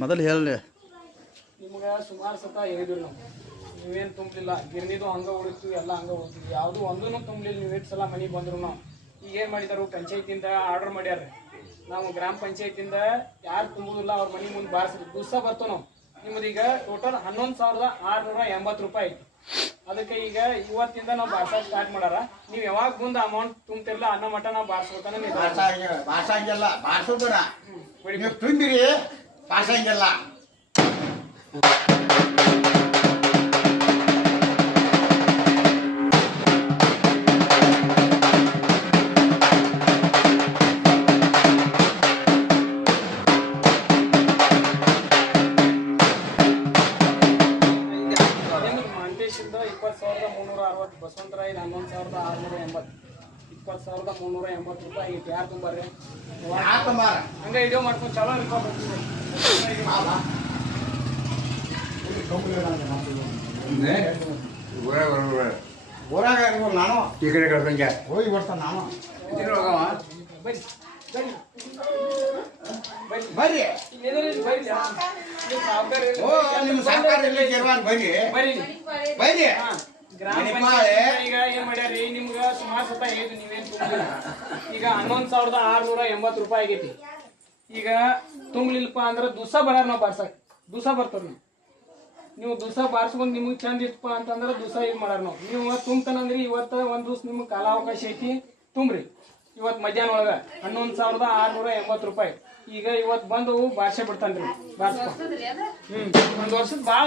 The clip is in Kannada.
ಮೊದಲು ಹೇಳಿ ನಿಮ್ಗೆ ಸುಮಾರು ಸತ ಹೇಳಿದ್ರು ನಾವು ನೀವೇನು ತುಂಬಲಿಲ್ಲ ಗಿರ್ನಿದು ಹಂಗೆ ಉಳಿತು ಎಲ್ಲ ಹಂಗೆ ಉಳಿತು ಯಾವುದು ಒಂದೂ ತುಂಬಲಿಲ್ಲ ನೀವು ಎಷ್ಟು ಸಲ ಮನೆಗೆ ಬಂದ್ರು ನಾವು ಈಗ ಏನು ಮಾಡಿದಾರು ಪಂಚಾಯತಿಯಿಂದ ಆರ್ಡರ್ ಮಾಡ್ಯಾರ ನಾವು ಗ್ರಾಮ ಪಂಚಾಯತಿಯಿಂದ ಯಾರು ತುಂಬುದಿಲ್ಲ ಅವ್ರ ಮನೆ ಮುಂದೆ ಬಾರಿಸಿದ್ರು ದಿವಸ ಬರ್ತು ನಾವು ನಿಮ್ಮದು ಈಗ ಟೋಟಲ್ 11,680 ರೂಪಾಯಿ ಐತಿ ಅದಕ್ಕೆ ಈಗ ಇವತ್ತಿಂದ ನಾವು ಬಾರ್ಸಕ್ಕೆ ಸ್ಟಾರ್ಟ್ ಮಾಡಾರ ನೀವು ಯಾವಾಗ ಮುಂದೆ ಅಮೌಂಟ್ ತುಂಬ್ತಿರಲ್ಲ ಅನ್ನೋ ಮಟ್ಟ ನಾವು ಬಾರಿಸ್ಬೇಕನ್ನ ನೀವು ಬಾರ್ಸಂಗಿಲ್ಲ ಬಾರ್ಸೋದನ ನೀವು ತುಂಬಿರಿ ಬಾರ್ಸಂಗಿಲ್ಲ ಮಾಂಟೇಶಿಂದ 20,360 ಬಸವಂತರಾಯ 11,680 20,380 ರೂಪಾಯಿ ಆಗೈತಿ ಯಾರು ತುಂಬಾರ್ರಿ ಹಂಗೆ ವಿಡಿಯೋ ಮಾಡ್ಕೊಂಡು ಚಲೋ ಊರಾಗ ನಾನು ಈ ಕಡೆ ಕಳ್ಕೊಂಡೆ ಹೋಗಿ ಬರ್ತಾನೆ ನಾನು ಬರ್ರಿ ಓ ನಿಮ್ಮ ಸರ್ಕಾರ ಬರ್ರಿ ಬರ್ರಿ ಈಗ ಏನ್ ಮಾಡ್ಯಾರಿ ನಿಮ್ಗ ಸುಮಾರು ಸತ ಹೇಳಿದ್ವಿ ನೀವೇನ್ ತುಂಬಿಲ್ಲ ಈಗ 11,680 ರೂಪಾಯಿ ಆಗೈತಿ ಈಗ ತುಂಬಲಿಲ್ಪ ಅಂದ್ರೆ ದಿವಸ ಬರಾರ ನಾವು ಬಾರ್ಸಕ್ ದಿವಸ ಬರ್ತಾರ ನೀವು ದಿವಸ ಬಾರ್ಸ್ಕೊಂಡ್ ನಿಮ್ಗೆ ಚಂದ ಇತ್ತಪ್ಪ ಅಂತಂದ್ರೆ ದಿವಸ ಇದು ಮಾಡಾರ ನೀವು ತುಂಬ್ತಾನಂದ್ರಿ ಇವತ್ತು ಒಂದ್ ದಿವ್ಸ ನಿಮ್ಗೆ ಕಾಲಾವಕಾಶ ಐತಿ ತುಂಬ್ರಿ ಇವತ್ತು ಮಧ್ಯಾಹ್ನ ಒಳಗ 11,680 ರೂಪಾಯಿ ಈಗ ಇವತ್ತು ಬಂದು ಬಾರ್ಸೆ ಬಿಡ್ತಾನ್ರಿ ಬಾರ್ಸ್ಕೊ ಒಂದ್ ವರ್ಷದ ಭಾಳ